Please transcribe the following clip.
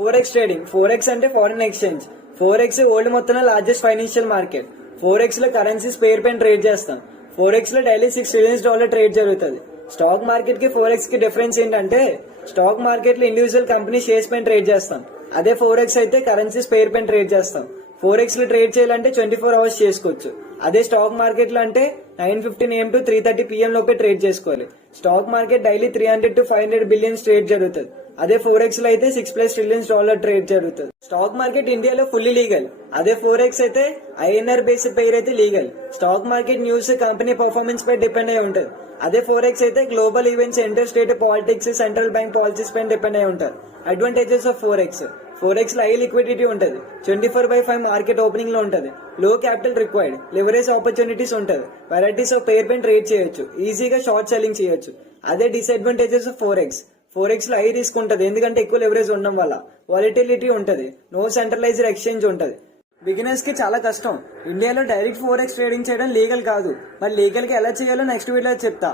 Forex trading. Forex అంటే foreign exchange. Forex world మొత్తంలో largest financial market. Forex లో currencies పేరు పైన ట్రేడ్ చేస్తాం. ఫోరెక్స్ లో డైలీ $6 trillion ట్రేడ్ జరుగుతుంది. స్టాక్ మార్కెట్ కి ఫోరెక్స్ కి డిఫరెన్స్ ఏంటంటే స్టాక్ మార్కెట్ లో ఇండివిజువల్ కంపెనీ షేర్స్ పైన ట్రేడ్ చేస్తాం. అదే ఫోరెక్స్ అయితే కరెన్సీస్ పేరు పైన ట్రేడ్ చేస్తాం. ఫోరెక్స్ లో ట్రేడ్ చేయాలంటే 24 hours చేసుకోవచ్చు. అదే స్టాక్ మార్కెట్ లో అంటే 9:15 AM to 3:30 PM లోపే ట్రేడ్ చేసుకోవాలి. Stock market daily 300 to 500 billion trade జరుగుతుంది. అదే ఫోరెక్స్ లో అయితే $6+ trillion ట్రేడ్ జరుగుతుంది. స్టాక్ మార్కెట్ ఇండియాలో ఫుల్లీ లీగల్. అదే ఫోరెక్స్ అయితే INR బేస్డ్ పేరు అయితే legal. Stock market news company performance పై డిపెండ్ అయి ఉంటుంది. అదే ఫోరెక్స్ అయితే global events, inter state politics, central bank policies పైన డిపెండ్ అయి ఉంటారు. Advantages of forex. ఫోరెక్స్ లో హై లిక్విడిటీ ఉంటుంది. 24/5 మార్కెట్ ఓపెనింగ్ లో ఉంటుంది. లో క్యాపిటల్ రిక్వైర్డ్. లివరేజ్ ఆపర్చునిటీస్ ఉంటుంది. వెరైటీస్ ఆఫ్ పేర్ పైన ట్రేడ్ చేయొచ్చు. ఈజీగా షార్ట్ సెల్లింగ్ చేయొచ్చు. అదే డిసడ్వాంటేజెస్ ఆఫ్ ఫోరెక్స్. ఫోరెక్స్ లో హై రిస్క్ ఉంటుంది, ఎందుకంటే ఎక్కువ లెవరేజ్ ఉండడం వల్ల. వాలిటిలిటీ ఉంటుంది. నో సెంట్రలైజ్డ్ ఎక్స్చేంజ్ ఉంటుంది. బిగినర్స్ కి చాలా కష్టం. ఇండియాలో డైరెక్ట్ ఫోరెక్స్ ట్రేడింగ్ చేయడం లీగల్ కాదు. మరి లీగల్ గా ఎలా చేయాలో నెక్స్ట్ వీడియోలో చెప్తా.